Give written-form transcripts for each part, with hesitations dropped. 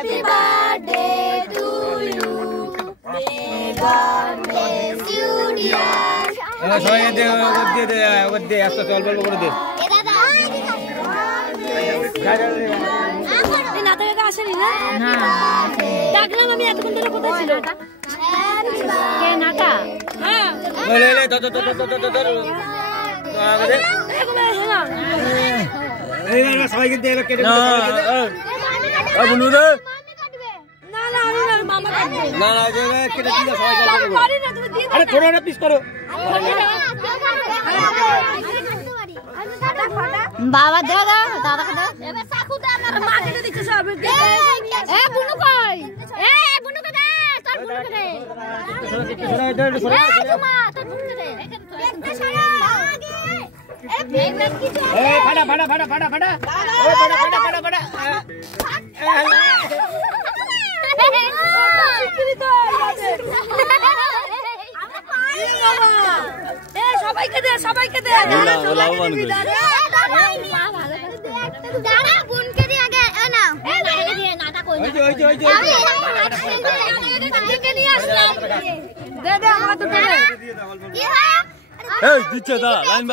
Happy birthday to you. May God bless you, dear. সবাই দে আস্তে আস্তে অল্প অল্প করে দে। নাটকে আসেনি না? ডাকলাম আমি এতক্ষণ ধরে কোথায় ছিল? কে নাটা? হ্যাঁ। লে এই সবাইকে দে কেটে দে। বুনু দে। না আমি না মামা কাটবে। না কেটে দিলে সবাই কাটবে। আরে ছোট না পিস করো। বাবা দাও দাদাকে দাও। এবার সাকু দাও না মা কেটে দিচ্ছে সব। এ বুনু কই? এ বুনুকে দে, তোর বুনুকে দে। এ জুমা তোর বুনুকে দে। দেখতে সারা আগে। এ ফাটা ও ফাটা সবাইকে দে লাভবান করে দাঁড়া বোনকে দিয়ে আগে নাও নাটাকে দিয়ে নাটা কই ওই নিয়ে আসলাম দে আমার দুটো দে কি হয় এই দিচ্ছে দা লাইন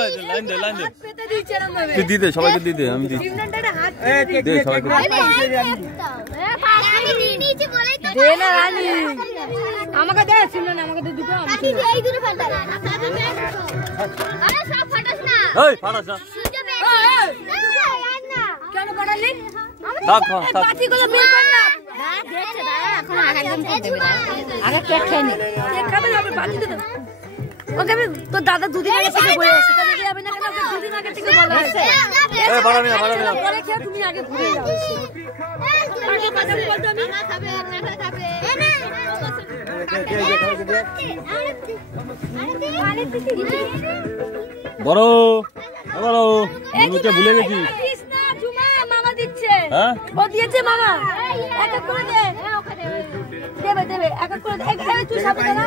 দে পেতে দিচ্ছে না ভাবে তুই দি দে সবাইকে দি দে আমি দি তিনটারে হাত দে সবাইকে আমি নিয়ে নিয়েছি বলেই তো দে না রানী আমাকে দে শুনো না আমাকে দে দুটো আমি এই দুটো ফাটা আরে সব ফাটাস না এই ফাটাস না কেন ফাটালি থাক বাতিগুলো বের কর না দেখছে দাদা এখন আগে একদম করে দেবে আগে কেক খেয়ে নে কেক খাবে না বাতি দে ওকে আমি তো দাদা দুদিন আগে থেকে বলে এসেছি তবে যাবে না কেন ওকে দুদিন আগে থেকে বলা আছে এই ফাটাবি না পরে খেয়ে তুমি আগে ঘুরে যাও আগে বাজার বলতো আমি না খাবে না খাবে বড় মুনুকে ভুলে গেছি কৃষ্ণা ঝুমা মামা দিচ্ছে হ্যাঁ ও দিয়েছে মামা এক এক করে দে দেবে এক এক করে দে তুই সাথে না